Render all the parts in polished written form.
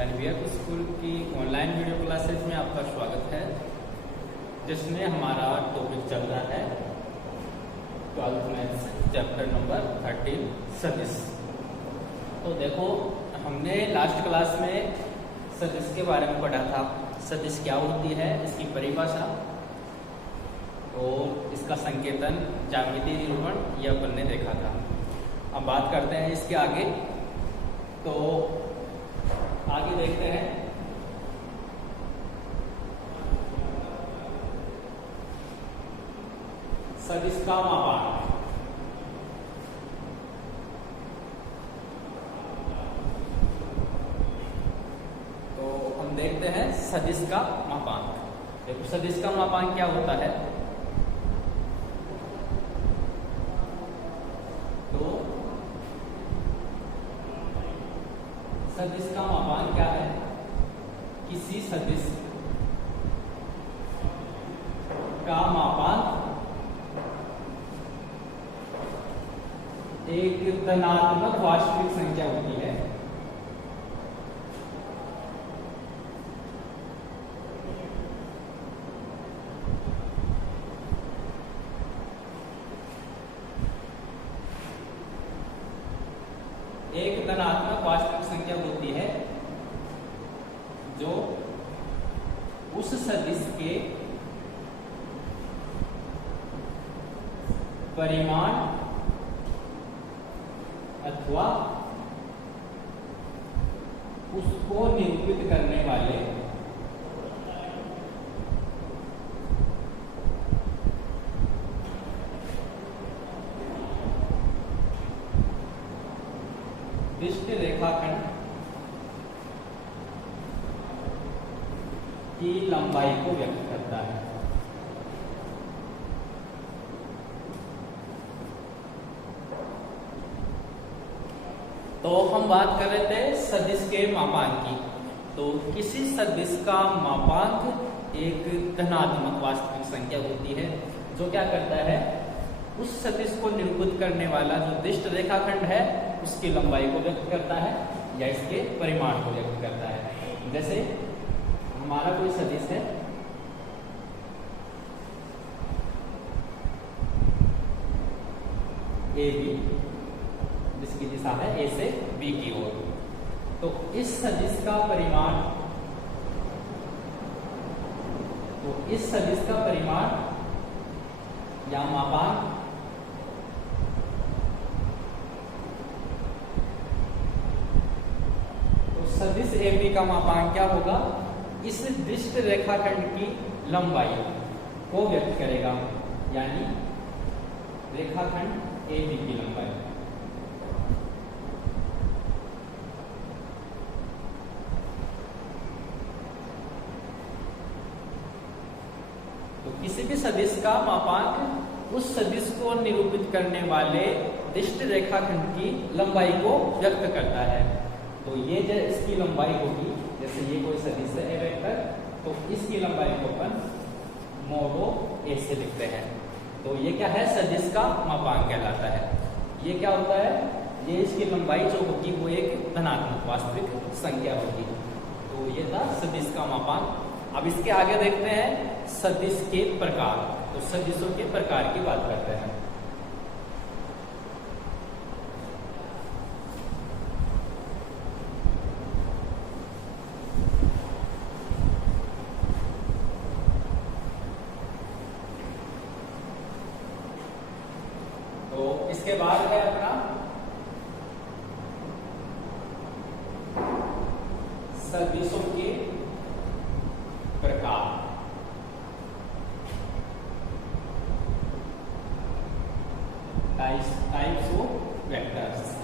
एनवीएफ school की online video classes में आपका स्वागत है, जिसमें हमारा टॉपिक चल रहा है 12th मैथ्स चैप्टर नंबर 13 सदिश। तो देखो, हमने लास्ट क्लास में सदिश के बारे में पढ़ा था। सदिश क्या होती है, इसकी परिभाषा और इसका संकेतन, ज्यामितीय निरूपण, यह अपन ने देखा था। अब बात करते हैं इसके आगे। तो आगे देखते हैं सदिश का मापांक। तो हम देखते हैं सदिश का मापांक। देखो, सदिश का मापांक क्या होता है। तो सदिश का मापांक क्या है? किसी सदिश का मापांक एक धनात्मक वास्तविक संख्या होती है एक धनात्मक वास्तविक संख्या होती है जो उस सदिश के परिमाण अथवा उसको निरूपित करने वाले दिष्ट रेखाखंड की लंबाई को व्यक्त करता है। तो हम बात कर रहे थे सदिश के मापांक की। तो किसी सदिश का मापांक एक धनात्मक वास्तविक संख्या होती है जो क्या करता है, उस सदिश को निरूपित करने वाला जो दिष्ट रेखाखंड है उसकी लंबाई को व्यक्त करता है या इसके परिमाण को व्यक्त करता है। जैसे हमारा कोई सदिश है ए बी, जिसकी दिशा है ए से बी की ओर। तो इस सदिश का परिमाण, या मापांक सदिश AB का मापांक क्या होगा, इस दिष्ट रेखाखंड की लंबाई को व्यक्त करेगा, यानी रेखाखंड AB की लंबाई। तो किसी भी सदिश का मापांक उस सदिश को निरूपित करने वाले दिष्ट रेखाखंड की लंबाई को व्यक्त करता है। तो ये जो इसकी लंबाई होगी, जैसे ये कोई सदिश है ए वेक्टर, तो इसकी लंबाई को अपन मोडो ए से लिखते हैं। तो ये क्या है, सदिश का मापांक कहलाता है। ये क्या होता है, ये इसकी लंबाई जो होगी वो एक धनात्मक वास्तविक संख्या होगी। तो ये था सदिश का मापांक। अब इसके आगे देखते हैं सदिश के प्रकार। तो सदिशों के प्रकार की बात करते हैं। तो इसके बाद है अपना सदिशों के प्रकार। Types of vectors.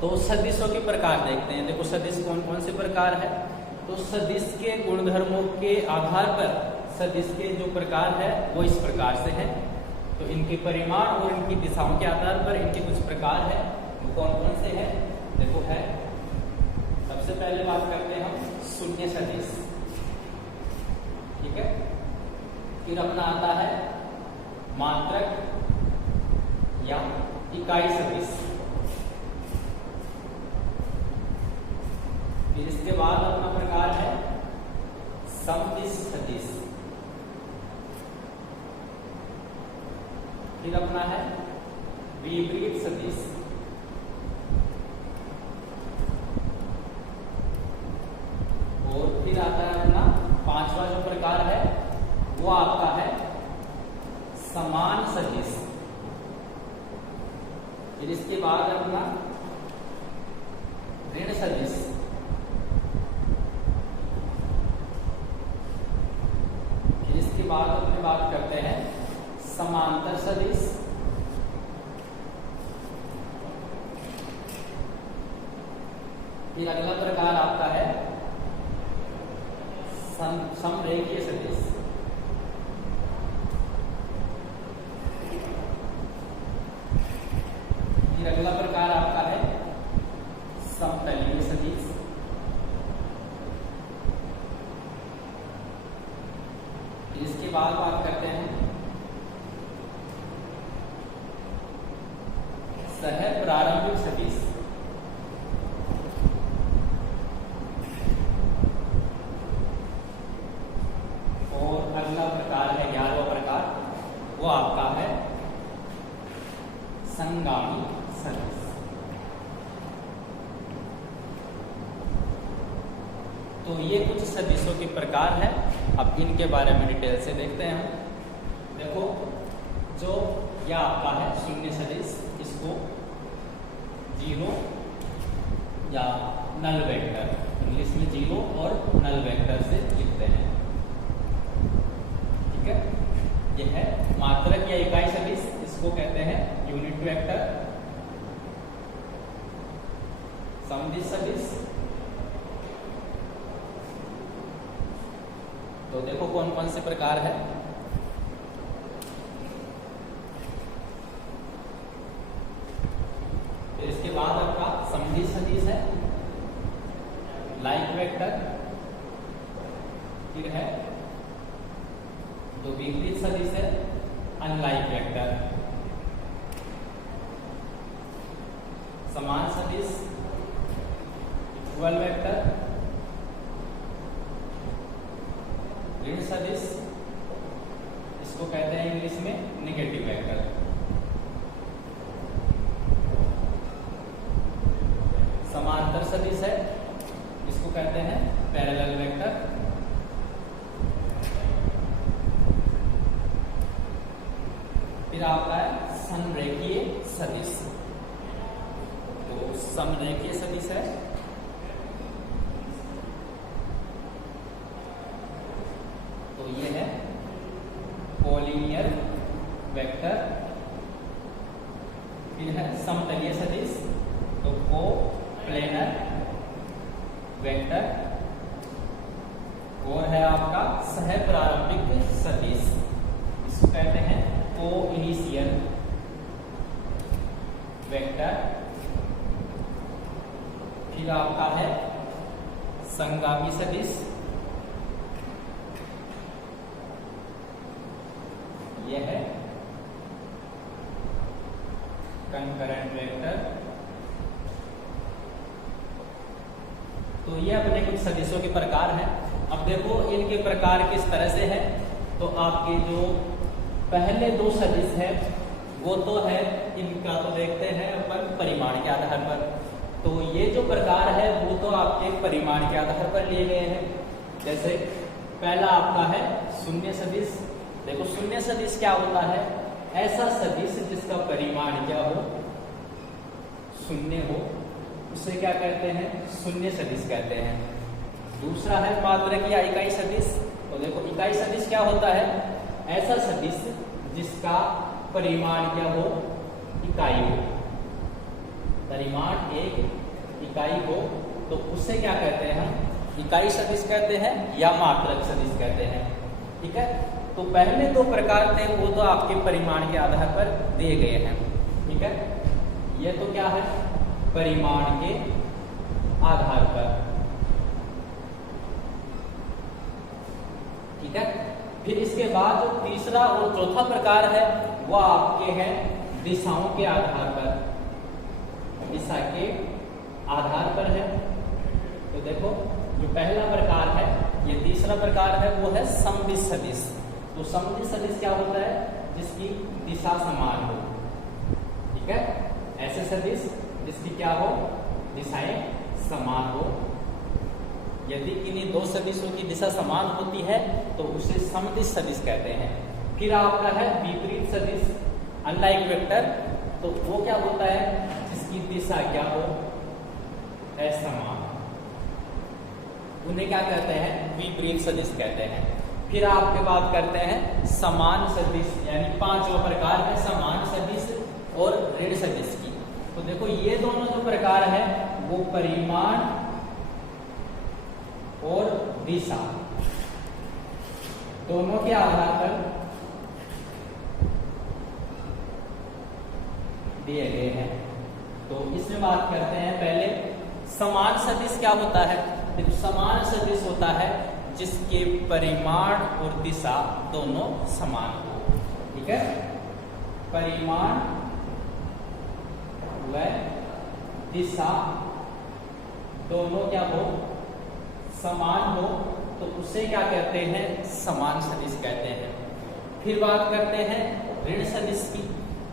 तो सदिशों के प्रकार देखते हैं। देखो, सदिश कौन कौन से प्रकार है। तो सदिश के गुणधर्मों के आधार पर सदिश के जो प्रकार है वो इस प्रकार से है। तो इनके परिमाण और इनकी दिशाओं के आधार पर इनके कुछ प्रकार है। वो कौन कौन से हैं देखो है। सबसे पहले बात करते हैं हम शून्य सदिश। ये फिर अपना आता है मात्रक या इकाई सदिश। फिर इसके बाद अपना प्रकार है समदिश सदिश। फिर अपना है विपरीत सदिश। और फिर आता है अपना पांचवा जो प्रकार है वो आपका है समान सदिश। फिर इसके बाद अपना ऋण सदिश। फिर इसके बाद अपने बात करते हैं समांतर सदिश। फिर अगला प्रकार आपका है समरेखीय सदिश। फिर अगला प्रकार आपका है समतलीय सदिश। इसके बाद बात करते हैं सहप्रारंभिक सदिश। और अगला प्रकार है 11वां प्रकार, वो आपका है संगामी सदिश। तो ये कुछ सदिशों के प्रकार हैं। अब इनके बारे में डिटेल से देखते हैं हम। देखो, जो यह आपका है शून्य सदिश, इसको जीरो या नल वेक्टर, इंग्लिश में जीरो और नल वेक्टर से लिखते हैं। ठीक है, यह है मात्रक या इकाई सदिश, इसको कहते हैं यूनिट वेक्टर। समदिश सदिश, तो देखो कौन कौन से प्रकार है। फिर इसके बाद आपका समदिश सदिश है, लाइक वेक्टर। फिर है जो विपरीत सदिश है, अनलाइक वेक्टर। समान सदिश, इक्वल वेक्टर। ऋण सदिश, इसको कहते हैं इंग्लिश में नेगेटिव वेक्टर। समांतर सदिश है, इसको कहते हैं पैरेलल वेक्टर। फिर आता है समरेखीय सदिश। तो समरेखीय सदिश है, तो ये है कोलिनियर वेक्टर। फिर है समतलीय सदिश, तो को प्लेनर वेक्टर। और है आपका सहप्रारंभिक सदिश, इसको कहते हैं को इनिशियल वेक्टर। फिर आपका है संगामी सदिश, यह है कंकरेंट वेक्टर। तो ये अपने कुछ सदिशों के प्रकार हैं। अब देखो इनके प्रकार किस तरह से है। तो आपके जो पहले दो सदिश है वो तो है, इनका तो देखते हैं अपन परिमाण के आधार पर। तो ये जो प्रकार है वो तो आपके परिमाण के आधार पर लिए गए हैं। जैसे पहला आपका है शून्य सदिश। देखो शून्य सदिश क्या होता है, ऐसा सदिश जिसका परिमाण क्या हो, शून्य हो, उसे क्या कहते हैं, शून्य सदिश कहते हैं। दूसरा है मात्रक या इकाई सदिश। तो देखो इकाई सदिश क्या होता है, ऐसा सदिश जिसका परिमाण क्या हो, इकाई हो, परिमाण एक इकाई हो, तो उसे क्या कहते हैं हम, इकाई सदिश कहते हैं या मात्रक सदिश कहते हैं। ठीक है, तो पहले दो प्रकार थे वो तो आपके परिमाण के आधार पर दिए गए हैं। ठीक है, ये तो क्या है, परिमाण के आधार पर। ठीक है, फिर इसके बाद जो तीसरा और चौथा प्रकार है वो आपके हैं दिशाओं के आधार पर, दिशा के आधार पर है। तो देखो जो पहला प्रकार है, ये तीसरा प्रकार है, वो है समदिश सदिश। तो समदिश सदिश क्या होता है? जिसकी दिशा समान हो, ठीक है। ऐसे सदिश जिसकी क्या हो, दिशाएं समान हो। यदि किन्हीं दो सदिशों की दिशा समान होती है तो उसे समदिश सदिश कहते हैं। फिर आपका है विपरीत सदिश, अनलाइक वेक्टर। तो वो क्या होता है? जिसकी दिशा क्या हो, असमान, उन्हें क्या कहते हैं? विपरीत सदिश कहते हैं। फिर आपके बात करते हैं समान सदिश, यानी पांचवा प्रकार है समान सदिश और ऋण सदिश की। तो देखो ये दोनों जो प्रकार है वो परिमाण और दिशा दोनों के आधार पर दिए गए हैं। तो इसमें बात करते हैं पहले समान सदिश क्या होता है। देखो समान सदिश होता है जिसके परिमाण और दिशा दोनों समान हो, ठीक है। परिमाण व दिशा दोनों क्या हो, समान हो, तो उसे क्या कहते हैं? समान सदिश कहते हैं। फिर बात करते हैं ऋण सदिश की।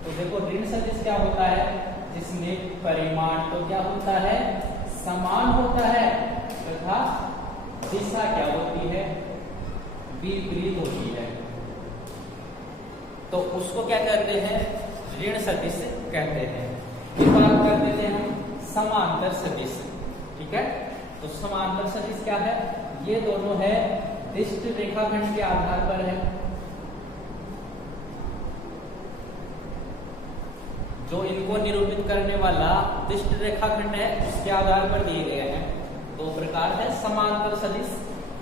तो देखो ऋण सदिश क्या होता है? जिसमें परिमाण तो क्या होता है? समान होता है तथा दिशा क्या होती है? विपरीत होती है। तो उसको क्या कहते हैं? ऋण सदिश कहते हैं। फिर बात कर देते हैं हम समांतर सदिश, ठीक है। तो समांतर सदिश क्या है? ये दोनों है दिष्ट रेखाखंड के आधार पर है। जो इनको निरूपित करने वाला दिष्ट रेखाखंड है उसके आधार पर दिए गए हैं। दो प्रकार है समांतर सदिश।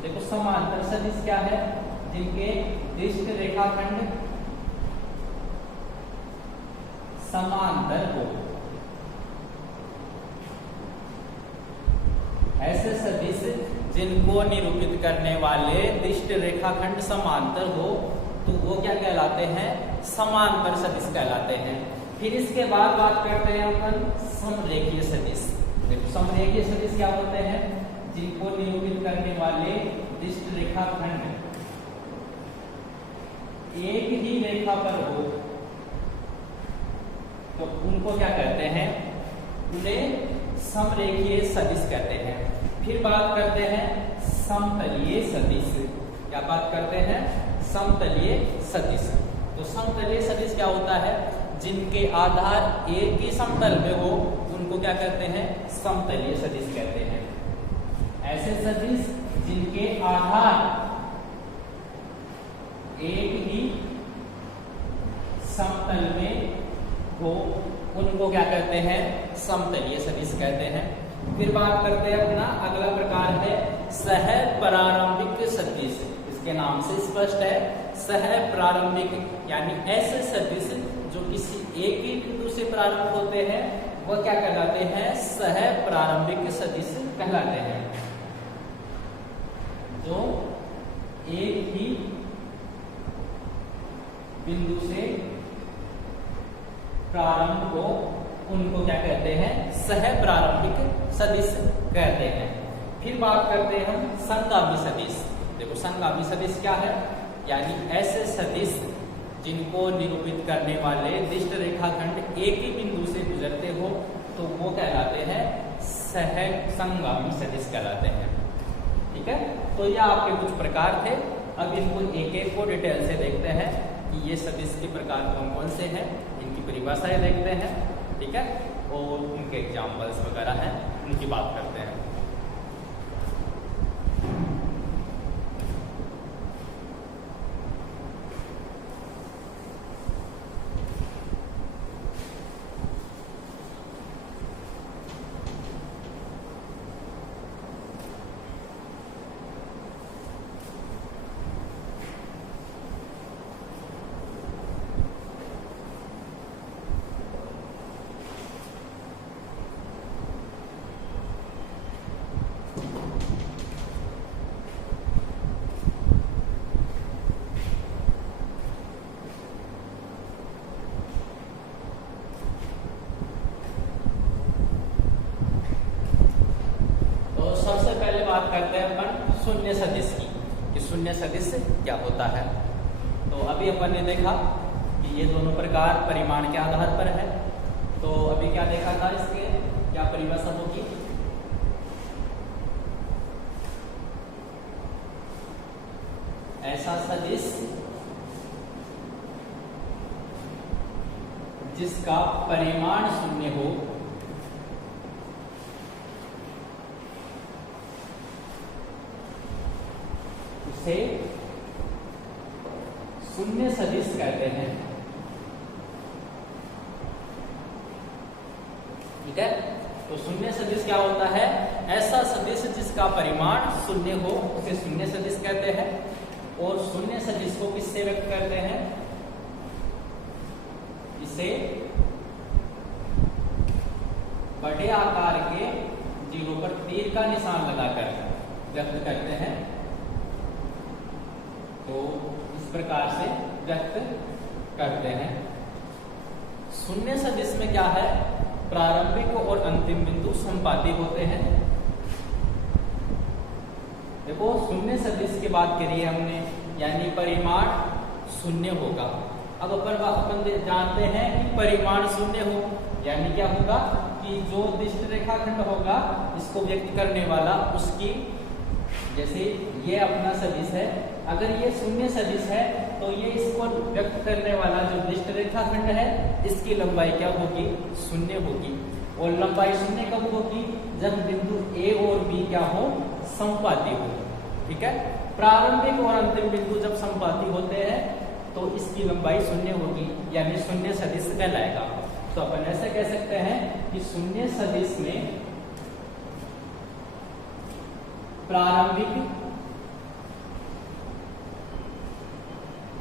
देखो समांतर सदिश क्या है? जिनके दिष्ट रेखाखंड समांतर हो। ऐसे सदिश जिनको निरूपित करने वाले दिष्ट रेखाखंड समांतर हो तो वो क्या कहलाते हैं? समांतर सदिश कहलाते हैं। फिर इसके बाद बात करते हैं अपन समरेखीय सदिश। देखो समरेखीय सदिश क्या होते हैं? जिनको निरूपित करने वाले दिष्ट रेखाखंड एक ही रेखा पर हो तो उनको क्या कहते हैं? उन्हें समरेखीय सदिश कहते हैं। फिर बात करते हैं समतलीय सदिश। क्या बात करते हैं? समतलीय सदिश। तो समतलीय सदिश क्या होता है? जिनके आधार एक ही समतल में हो उनको क्या कहते हैं? समतलीय सदिश कहते हैं। ऐसे सदिश जिनके आधार एक ही समतल में हो उनको क्या कहते हैं? समतलीय सदिश कहते हैं। फिर बात करते हैं अपना अगला प्रकार है सह प्रारंभिक सदिश। इसके नाम से स्पष्ट है सह प्रारंभिक, यानी ऐसे सदिश जो किसी एक ही बिंदु से प्रारंभ होते हैं वह क्या कहलाते हैं? सह प्रारंभिक सदिश कहलाते हैं। जो एक ही बिंदु से प्रारंभ हो उनको क्या कहते हैं? सह प्रारंभिक सदिश कहते हैं। फिर बात करते हैं हम संगामी सदिश। देखो संगामी सदिश क्या है? यानी ऐसे सदिश जिनको निरूपित करने वाले दिष्ट रेखाखंड एक ही बिंदु से गुजरते हो तो वो कहलाते हैं सह संगामी सदिश कहलाते हैं, ठीक है। तो ये आपके कुछ प्रकार थे। अब इनको एक एक को डिटेल से देखते हैं कि ये सदिश के प्रकार कौन कौन से हैं, इनकी परिभाषाएं देखते हैं, ठीक है, और उनके एग्जाम्पल्स वगैरह हैं उनकी बात करते हैं। शून्य सदिश की, कि शून्य सदिश क्या होता है। तो अभी अपन ने देखा कि ये दोनों प्रकार परिमाण के आधार पर है। तो अभी क्या देखा था, इसके क्या परिभाषा होगी। ऐसा सदिश जिसका परिमाण शून्य हो उसे शून्य सदिश कहते हैं। ठीक है, तो शून्य सदिश क्या होता है, ऐसा सदिश जिसका परिमाण शून्य हो उसे शून्य सदिश कहते हैं। और शून्य सदिश को किससे व्यक्त करते हैं, इसे बड़े आकार के जीरो पर तीर का निशान लगाकर व्यक्त करते हैं। तो इस प्रकार से व्यक्त करते हैं। शून्य सदिश में क्या है, प्रारंभिक और अंतिम बिंदु संपाती होते हैं। देखो शून्य सदिश की बात करी है हमने, यानी परिमाण शून्य होगा। अब अपन जानते हैं कि परिमाण शून्य हो यानी क्या होगा कि जो दिष्ट रेखाखंड होगा इसको व्यक्त करने वाला उसकी, जैसे ये अपना सदिश है, अगर ये शून्य सदिश है तो ये इसको व्यक्त करने वाला जो दिष्ट रेखाखंड है इसकी लंबाई क्या होगी, शून्य होगी। और लंबाई शून्य कब होगी, जब बिंदु ए और बी क्या हो, संपाती हो। ठीक है, प्रारंभिक और अंतिम बिंदु जब संपाती होते हैं तो इसकी लंबाई शून्य होगी, यानी शून्य सदिश कहलाएगा। तो अपन ऐसे कह सकते हैं कि शून्य सदिश में प्रारंभिक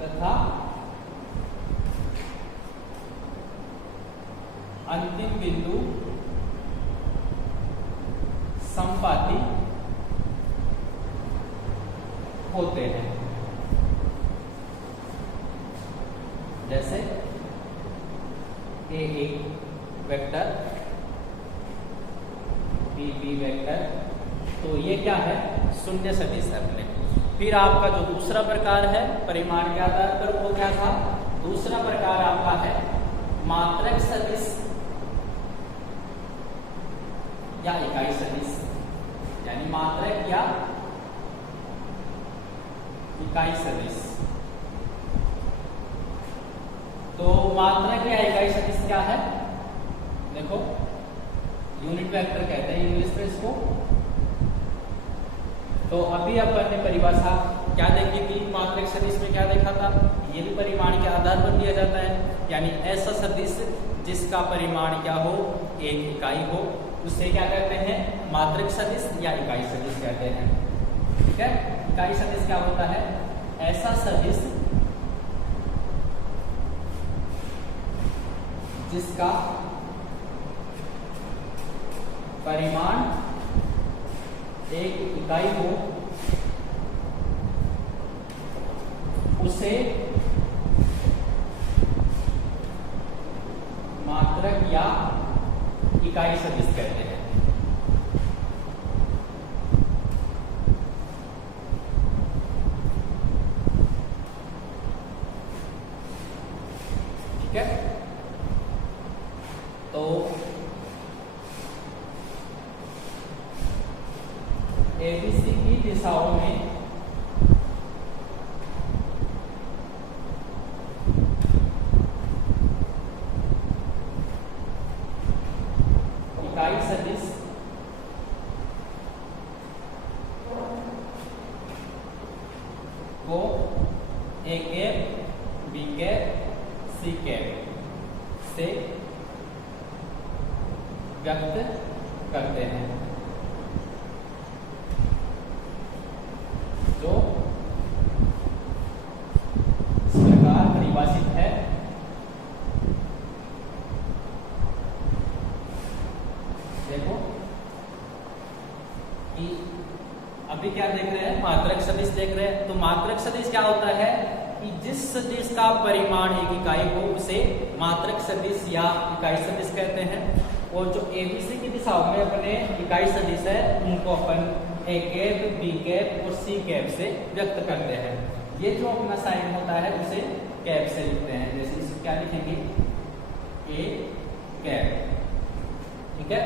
तथा अंतिम बिंदु संपाती होते हैं। जैसे ए वेक्टर, बी वेक्टर, तो ये क्या है, शून्य सदिश है अपने। फिर आपका जो दूसरा प्रकार है परिमाण के आधार पर वो क्या था, दूसरा प्रकार आपका है मात्रक सदिश या इकाई सदिश, यानी मात्रक या इकाई सदिश। तो मात्रक या इकाई सदिश क्या है, देखो यूनिट वेक्टर कहते हैं इंग्लिश में इसको। तो अभी अपन ने परिभाषा क्या देखी थी, मात्रक सदिश में क्या देखा था, ये भी परिमाण के आधार पर दिया जाता है, यानी ऐसा सदिश जिसका परिमाण क्या हो, एक इकाई हो, उससे क्या कहते हैं, मात्रक सदिश या इकाई सदिश कहते हैं। ठीक है, इकाई सदिश क्या होता है, ऐसा सदिश जिसका परिमाण एक इकाई हो उसे मात्रक या इकाई सदिश कहते हैं। ठीक है, तो एबीसी की दिशाओं में इकाई सदिश को a cap, b cap, c cap से व्यक्त करते हैं, जो इस प्रकार परिभाषित है। देखो कि अभी क्या देख रहे हैं, मात्रक सदिश देख रहे हैं। तो मात्रक सदिश क्या होता है कि जिस सदिश का परिमाण एक इकाई हो उसे मात्रक सदिश या इकाई सदिश कहते हैं। और जो एबीसी की दिशाओं में अपने इकाई सदिश है उनको अपन ए कैप, बी कैप और सी कैप से व्यक्त करते हैं। ये जो अपना साइन होता है उसे कैप से लिखते हैं। जैसे इसे क्या लिखेंगे, ए कैप, ठीक है।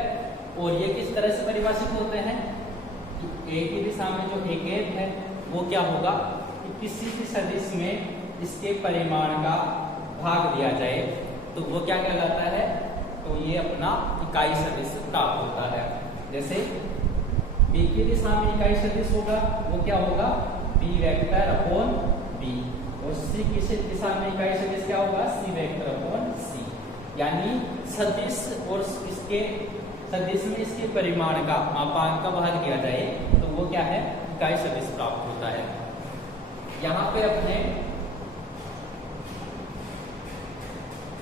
और ये किस तरह से परिभाषित होते हैं, ए की दिशा में जो ए कैप है वो क्या होगा कि किसी भी सदिश में इसके परिमाण का भाग दिया जाए तो वो क्या कहलाता है, तो ये अपना इकाई सदिश प्राप्त होता है। जैसे बी की दिशा में इकाई सदिश होगा वो क्या होगा, बी वेक्टर अपॉन बी, और सी की दिशा में इकाई सदिश क्या होगा, सी वेक्टर अपॉन सी। यानी सदिश और इसके सदिश में इसके परिमाण का मापांक का भाग दिया जाए तो वो क्या है, इकाई सदिश प्राप्त होता है। यहाँ पे अपने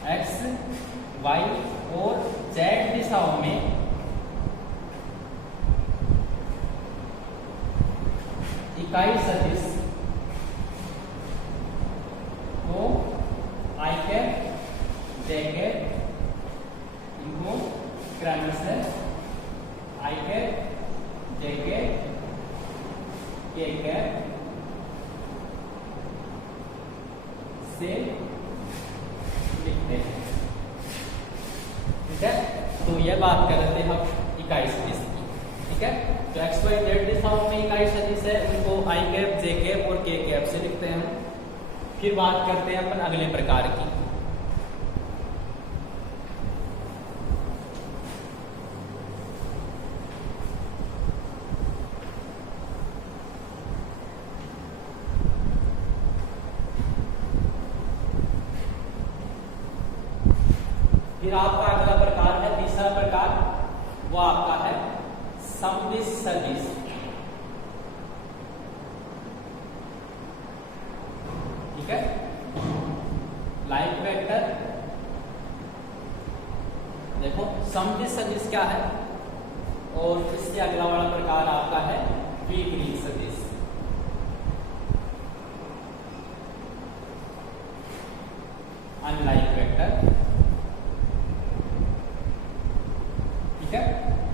x, y और z दिशाओं में इकाई सदिश तो i कैप, j कैप इनको क्रमशः i cap, j cap, k cap से लिखते हैं, ठीक है। तो यह बात कर रहे थे हम इकाई सदिश की, ठीक है। जो एक्स वाई जेड दिशाओं में इकाई सदिश है उनको आई कैप, जे कैप और के कैप से लिखते हैं। फिर बात करते हैं अपन अगले प्रकार की। फिर आपका अगला प्रकार है, तीसरा प्रकार, वो आपका है समदिश सदिश, ठीक है। लाइक वेक्टर, देखो समदिश सदिश क्या है, और इससे अगला वाला प्रकार आपका है विपरीत सदिश। अनलाइक वेक्टर, ठीक है।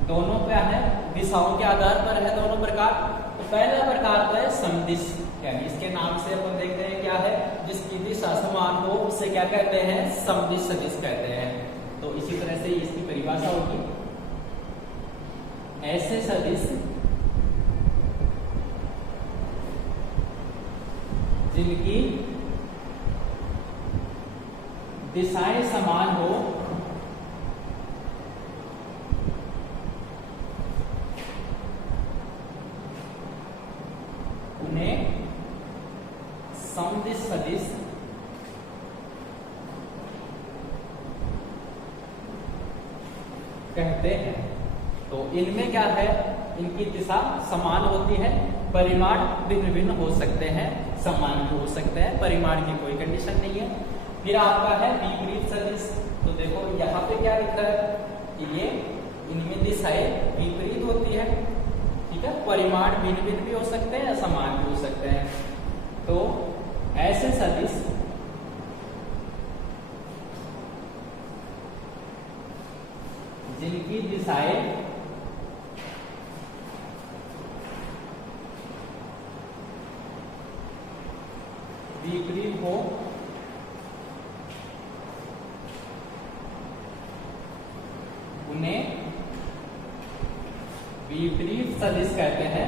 दोनों क्या है, दिशाओं के आधार पर है दोनों प्रकार। तो पहला प्रकार तो है समदिश, यानी इसके नाम से अपन देखते हैं क्या है, जिसकी दिशा समान हो उसे क्या कहते हैं, समदिश सदिश कहते हैं। तो इसी तरह से इसकी परिभाषा होगी, ऐसे सदिश जिनकी दिशाएं समान हो उन्हें समदिश सदिश कहते हैं। तो इनमें क्या है, इनकी दिशा समान होती है, परिमाण भिन्न भिन्न हो सकते हैं, समान भी हो सकते हैं, परिमाण की कोई कंडीशन नहीं है। फिर आपका है विपरीत सदिश। तो देखो यहाँ पे क्या लिखा है कि ये इनमें दिशाएं विपरीत होती है, ठीक है। परिमाण भिन्न भिन्न भी हो सकते हैं, समान भी हो सकते हैं। तो ऐसे सदिश जिनकी दिशाएं विपरीत हो उन्हें विपरीत सदिश कहते हैं।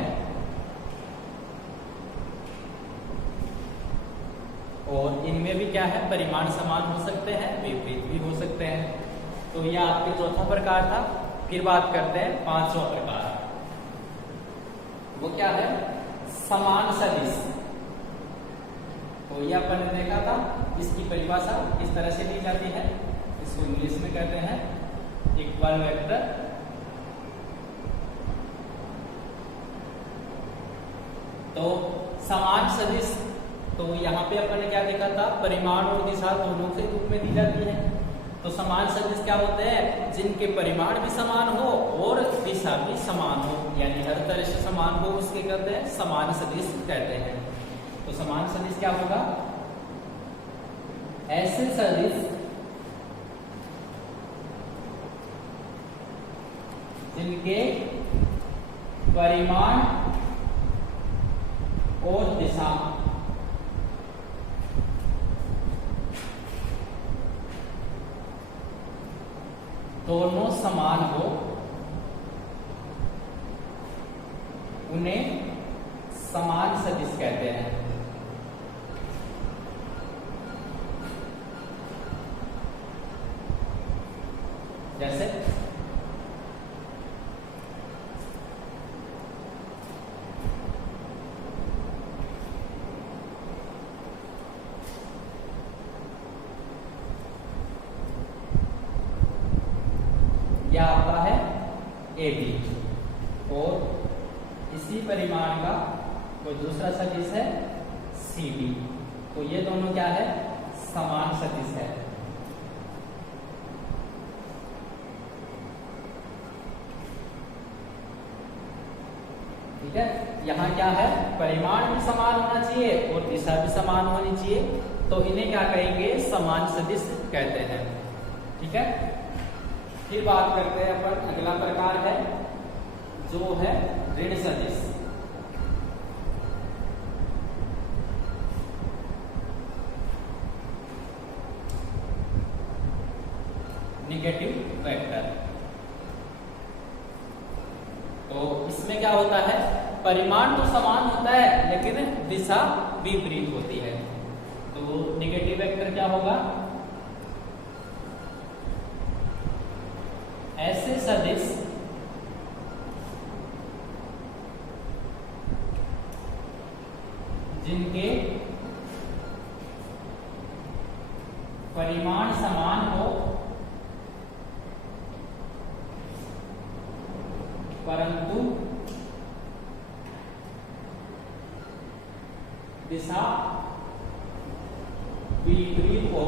और इनमें भी क्या है, परिमाण समान हो सकते हैं, विपरीत भी हो सकते हैं। तो यह आपके चौथा प्रकार था। फिर बात करते हैं पांचवा प्रकार, वो क्या है, समान सदिश। तो यह अपन ने देखा था, इसकी परिभाषा किस तरह से दी जाती है, इसको इंग्लिश में कहते हैं इक्वल वेक्टर। तो समान सदिश, तो यहाँ पे अपन ने क्या देखा था, परिमाण और दिशा दोनों के रूप में दी जाती है। तो समान सदिश क्या होते हैं, जिनके परिमाण भी समान हो और दिशा भी समान हो, यानी हर तरह से समान हो, उसके कहते हैं समान सदिश कहते हैं। तो समान सदिश क्या होगा, ऐसे सदिश जिनके परिमाण और दिशा दोनों समान हो, उन्हें समान सदिश कहते हैं। जैसे यह आपका है AB और इसी परिमाण का कोई दूसरा सदिश है CD, तो ये दोनों क्या है, समान सदिश है। ठीक है, यहाँ क्या है, परिमाण भी समान होना चाहिए और दिशा भी समान होनी चाहिए, तो इन्हें क्या कहेंगे, समान सदिश कहते हैं। ठीक है, फिर बात करते हैं अपन, अगला प्रकार है जो है ऋण सदिश। Negative vector. तो इसमें क्या होता है, परिमाण तो समान होता है लेकिन दिशा विपरीत होती है। तो निगेटिव वेक्टर क्या होगा, ऐसे सदिश जिनके परिमाण समान हो परंतु दिशा विपरीत हो,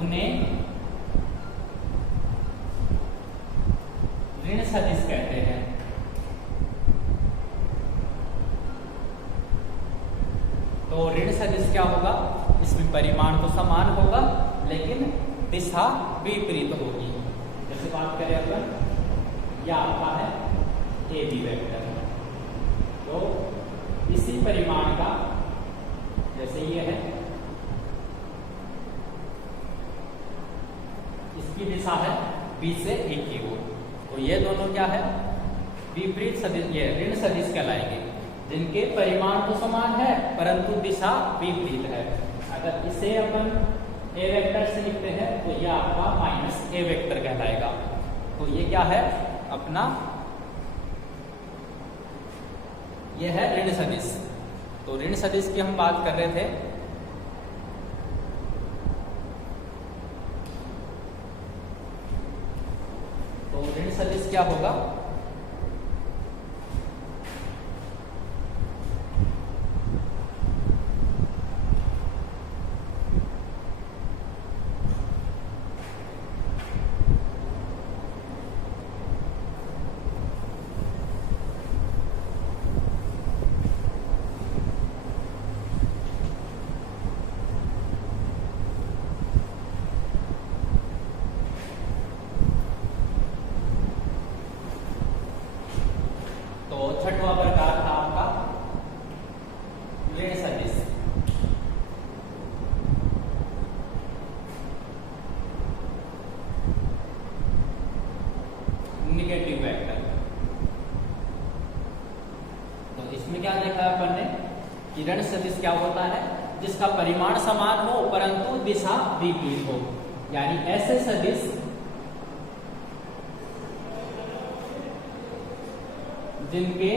उन्हें ऋण सदिश कहते हैं। तो ऋण सदिश क्या होगा, इसमें परिमाण तो समान होगा लेकिन दिशा विपरीत होगी। जैसे बात करें अपन, यह आपका है AB वेक्टर, तो इसी परिमाण का, जैसे ये है, इसकी दिशा है B से A की ओर, तो ये दोनों क्या है, विपरीत सदिश, ये ऋण सदिश कहलाएंगे, जिनके परिमाण तो समान है परंतु दिशा विपरीत है। अगर इसे अपन A वेक्टर से लिखते हैं तो यह आपका -A वेक्टर कहलाएगा। तो ये क्या है अपना, यह है ऋण सदिश। तो ऋण सदिश की हम बात कर रहे थे। तो ऋण सदिश क्या होगा, छठवां प्रकार था आपका ऋण सदिश। Negative vector. तो इसमें क्या देखा है अपन ने कि ऋण सदिश क्या होता है, जिसका परिमाण समान हो परंतु दिशा विपरीत हो, यानी ऐसे सदिश जिनके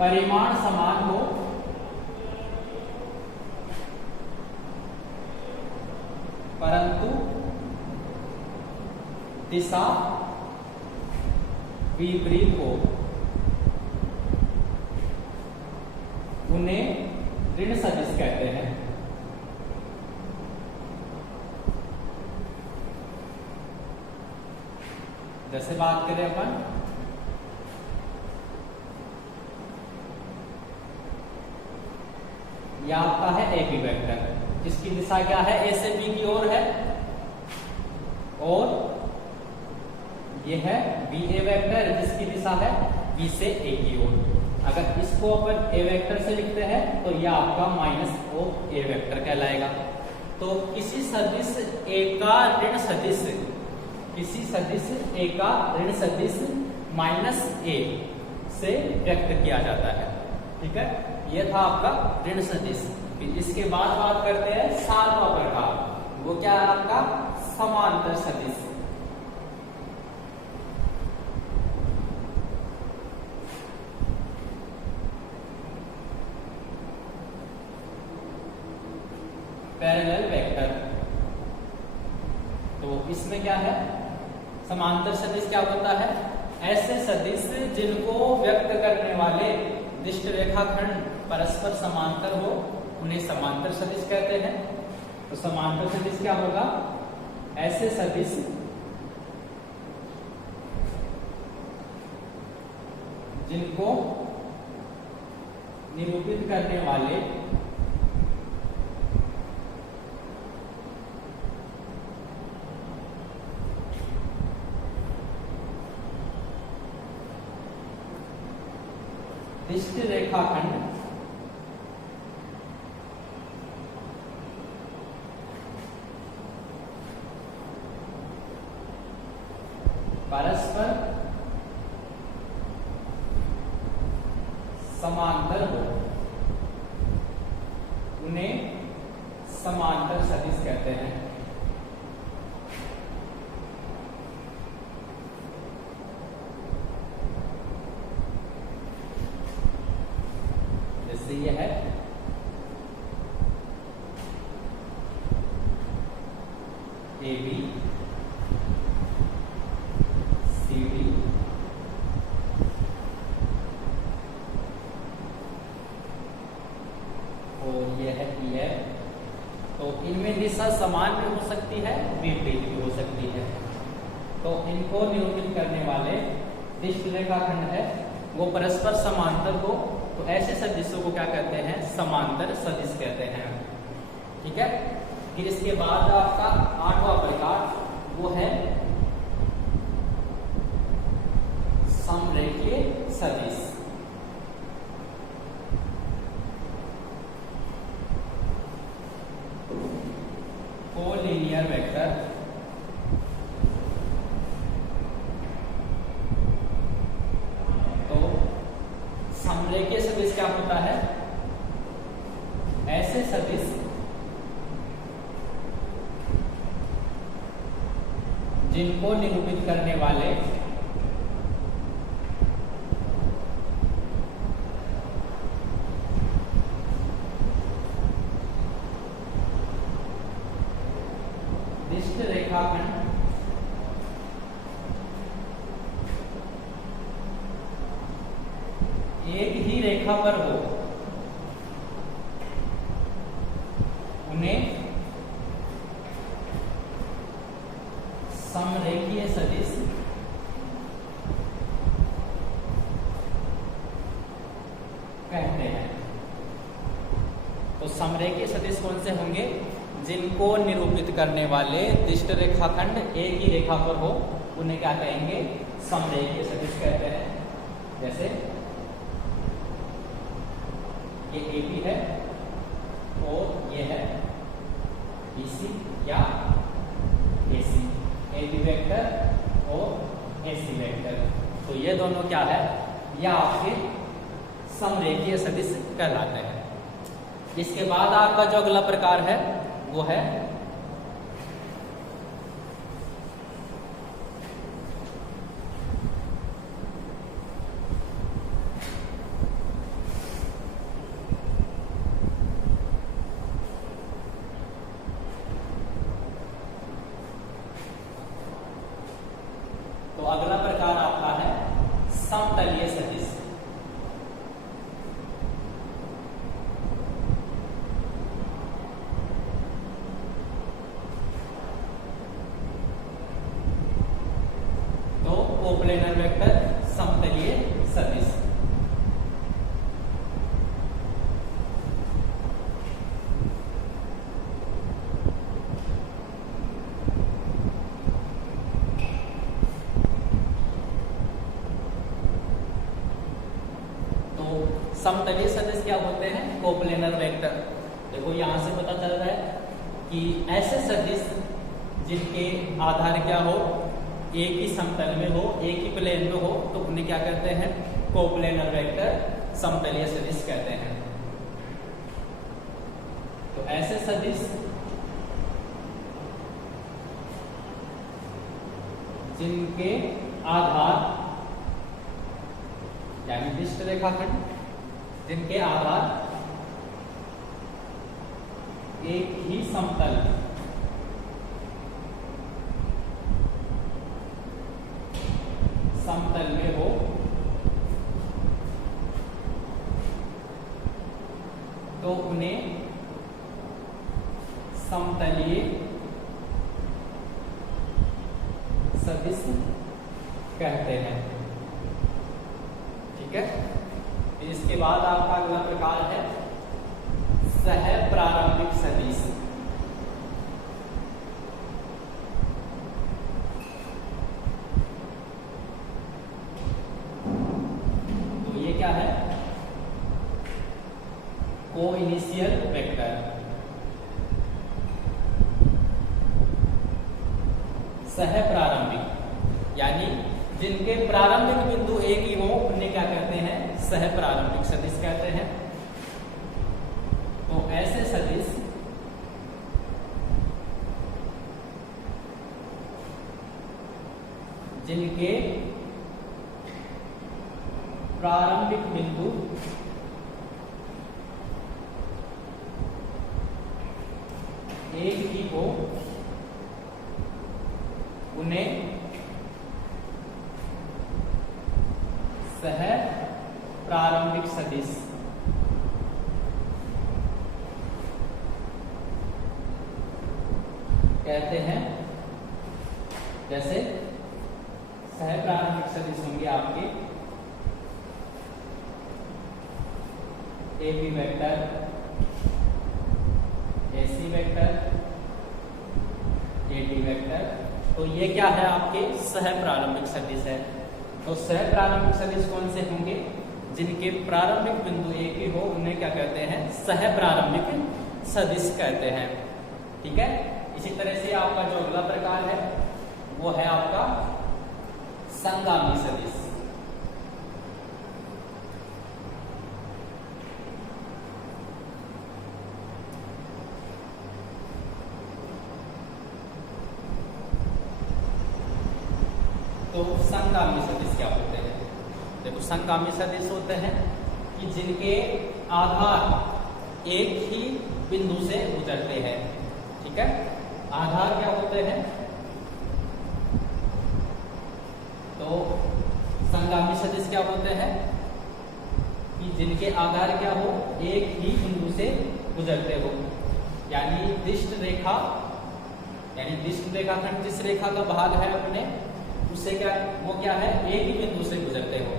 परिमाण समान हो परंतु दिशा विपरीत हो, उन्हें ऋण सदिश कहते हैं। जैसे बात करें अपन, यह आपका है AB वेक्टर, जिसकी दिशा क्या है, A से B की ओर है, और ये है बी ए वेक्टर जिसकी दिशा है बी से ए की ओर। अगर इसको अपन ए वेक्टर से लिखते हैं तो यह आपका माइनस ओ ए वेक्टर कहलाएगा। तो किसी सदिश ए का ऋण सदिश, किसी सदिश ए का ऋण सदिश माइनस ए से व्यक्त किया जाता है। ठीक है, यह था आपका ऋण सदिश। इसके बाद बात करते हैं 7वां प्रकार, वो क्या है आपका समांतर सदिश। Parallel vector. तो इसमें क्या है, समांतर सदिश क्या होता है, ऐसे सदिश जिनको व्यक्त करने वाले दिष्ट रेखाखंड परस्पर समांतर हो उन्हें समांतर सदिश कहते हैं। तो समांतर सदिश क्या होगा, ऐसे सदिश जिनको निरूपित करने वाले दिष्ट रेखाखंड परस्पर समांतर हो उन्हें समांतर सदिश कहते हैं। जैसे यह है ए बी सी डी और यह है ई एफ। तो इनमें दिशा समान भी हो सकती है, विपरीत भी हो सकती है। तो इनको निरूपित करने वाले दिष्ट रेखाखंड है वो परस्पर समांतर हो तो ऐसे सदिशों को क्या कहते हैं, समांतर सदिश कहते हैं। ठीक है, फिर इसके बाद आपका 8वां प्रकार वो है समरेखीय सदिश। Collinear vector. समरेखीय सदिश क्या होता है, ऐसे सदिश जिनको निरूपित करने वाले दिष्ट रेखाखंड एक ही रेखा पर हो उन्हें समरेखीय सदिश कहते हैं। तो समरेखीय सदिश कौन से होंगे, जिनको निरूपित करने वाले दिष्ट रेखाखंड एक ही रेखा पर हो उन्हें क्या कहेंगे, समरेखीय सदिश कहते हैं। जैसे ये ए बी है और ये है बी सी या ए सी, ए बी वेक्टर और ए सी वेक्टर। तो ये दोनों क्या है, या आपके समरेखीय सदिश कहलाते हैं। इसके बाद आपका जो अगला प्रकार है वो है तो अगला प्रकार आपका है समतलीय सदिश। समतलीय सदिश क्या होते हैं? Coplanar vector. देखो यहाँ से पता चल रहा है कि ऐसे सदिश जिनके आधार क्या हो, एक ही समतल में हो, एक ही प्लेन में हो, तो उन्हें क्या कहते हैं? कोप्लेनर वेक्टर समतलीय सदिश कहते हैं। तो ऐसे सदिश जिनके आधार यानी दिष्ट रेखाखंड, जिनके आधार एक ही समतल में हो, तो उन्हें समतलीय सदिश कहते हैं। ठीक है। इसके बाद आपका अगला प्रकार है सह प्रारंभिक सदिश। तो ये क्या है? को इनिशियल वेक्टर। सह प्रारंभिक यानी जिनके प्रारंभिक बिंदु एक ही हो, उन्हें क्या कहते हैं? सह प्रारंभिक सदिश कहते हैं। तो ऐसे सदिश जिनके प्रारंभिक बिंदु एक ही हो, उन्हें सह प्रारंभिक सदिश कहते हैं। जैसे सह प्रारंभिक सदिश होंगे आपके A B vector, A C vector, A D vector. तो ये क्या है? आपके सह प्रारंभिक सदिश है। तो सह प्रारंभिक सदिश कौन से होंगे? जिनके प्रारंभिक बिंदु एक ही हो, उन्हें क्या कहते हैं? सह प्रारंभिक सदिश कहते हैं। ठीक है। इसी तरह से आपका जो अगला प्रकार है वो है आपका संगामी सदिश। तो संगामी सदिश क्या होते हैं? देखो, संगामी सदिश होते हैं कि जिनके आधार एक ही बिंदु से गुजरते हैं। ठीक है। आधार क्या होते हैं? तो संगामी सदिश क्या होते हैं कि जिनके आधार क्या हो, एक ही बिंदु से गुजरते हो। यानी दिष्ट रेखा, यानी दिष्ट रेखाखंड जिस रेखा का भाग है अपने, उससे क्या, वो क्या है? एक ही बिंदु से गुजरते हो,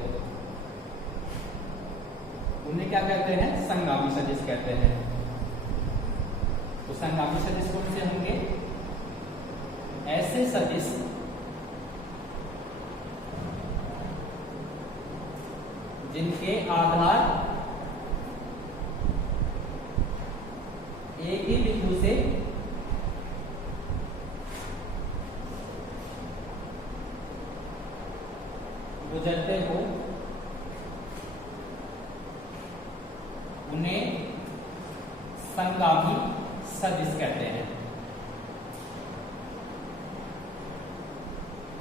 उन्हें क्या कहते हैं? संगामी सदिश कहते हैं। तो संगामी सदिश कौन से होंगे? ऐसे सदिश जिनके आधार एक ही बिंदु से गुजरते हो, उन्हें संगामी सदिश कहते हैं।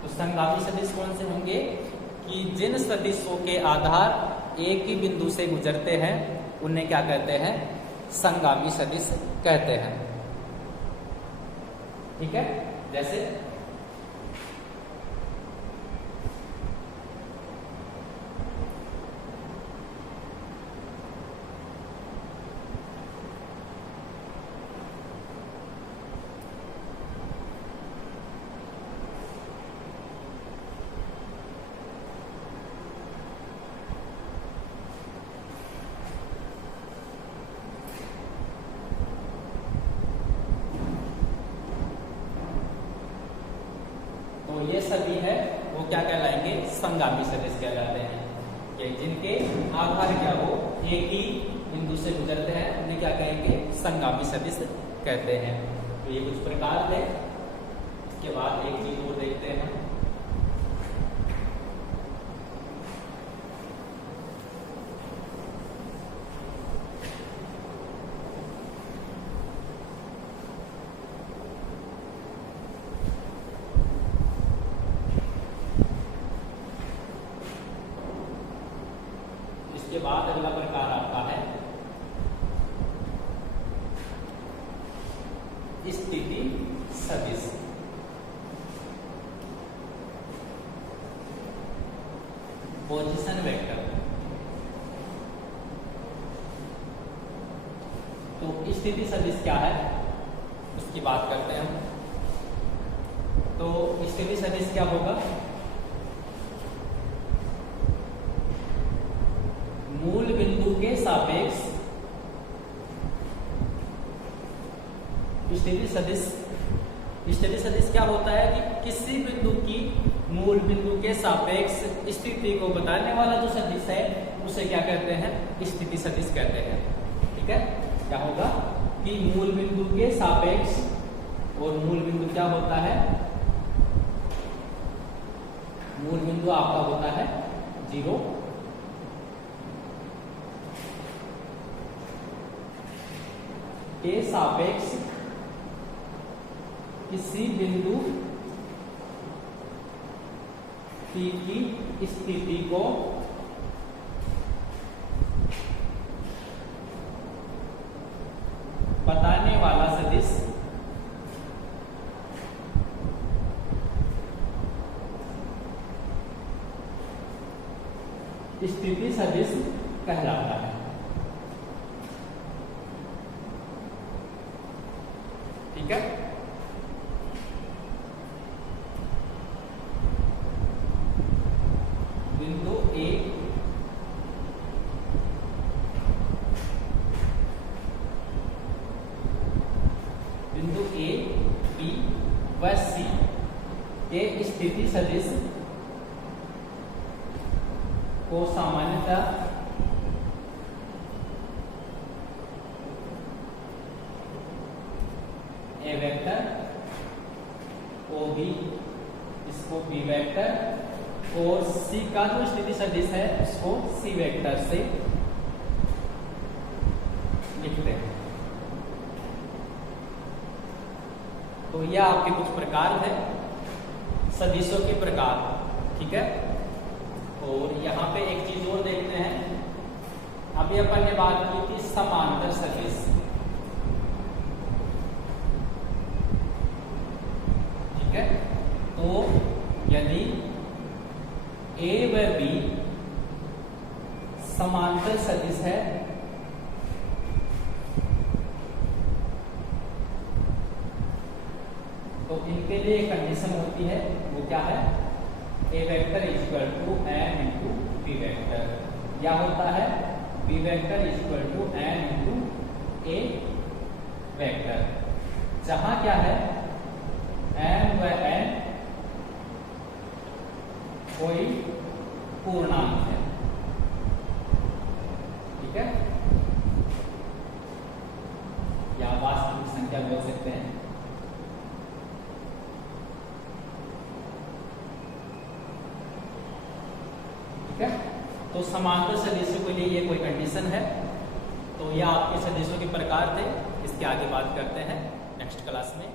तो संगामी सदिश कौन से होंगे कि जिन सदिशों के आधार एक ही बिंदु से गुजरते हैं, उन्हें क्या कहते हैं? संगामी सदिश कहते हैं। ठीक है। जैसे ये सभी है वो क्या कहलाएंगे? संगामी सदिश कहलाते हैं। कि जिनके आधार क्या हो, एक ही बिंदु से गुजरते हैं उन्हें क्या कहेंगे, संगामी सदिश कहते हैं। तो ये कुछ प्रकार थे। इसके बाद एक चीज और देखते हैं। इसके बाद अगला प्रकार आता है स्थिति सदिश। Position vector. तो स्थिति सदिश क्या है उसकी बात करते हैं हम। तो स्थिति सदिश क्या होगा, मूल बिंदु के सापेक्ष स्थिति सदिश क्या होता है कि किसी बिंदु की मूल बिंदु के सापेक्ष स्थिति को बताने वाला जो सदिश है उसे क्या कहते हैं, स्थिति सदिश कहते हैं। ठीक है, क्या होगा कि मूल बिंदु के सापेक्ष, और मूल बिंदु क्या होता है, मूल बिंदु आपका होता है 0, के सापेक्ष किसी बिंदु P की स्थिति को बताने वाला सदिश स्थिति सदिश कहलाता है। ठीक है, बिंदु ए बी व सी के स्थिति सदिश को सामान्यतः ए वेक्टर, ओ बी इसको बी वेक्टर, और सी का जो स्थिति सदिश है उसको सी वेक्टर से लिखते हैं। तो यह आपके कुछ प्रकार है सदिशों के प्रकार। ठीक है, और यहाँ पे एक चीज और देखते हैं। अभी अपन ने बात की थी समांतर सदिश। ठीक है, तो यदि ए व बी समांतर सदिश है तो इनके लिए एक कंडीशन होती है, वो क्या है, a vector is equal to n into b vector, या होता है b vector is equal to n into a vector, जहां क्या है एन व एन कोई पूर्णांक है। ठीक है, या वास्तविक संख्या बोल सकते हैं। ठीक है, तो समांतर सदिशों के लिए ये कोई कंडीशन है। तो यह आपके सदिशों के प्रकार थे। इसके आगे बात करते हैं नेक्स्ट क्लास में।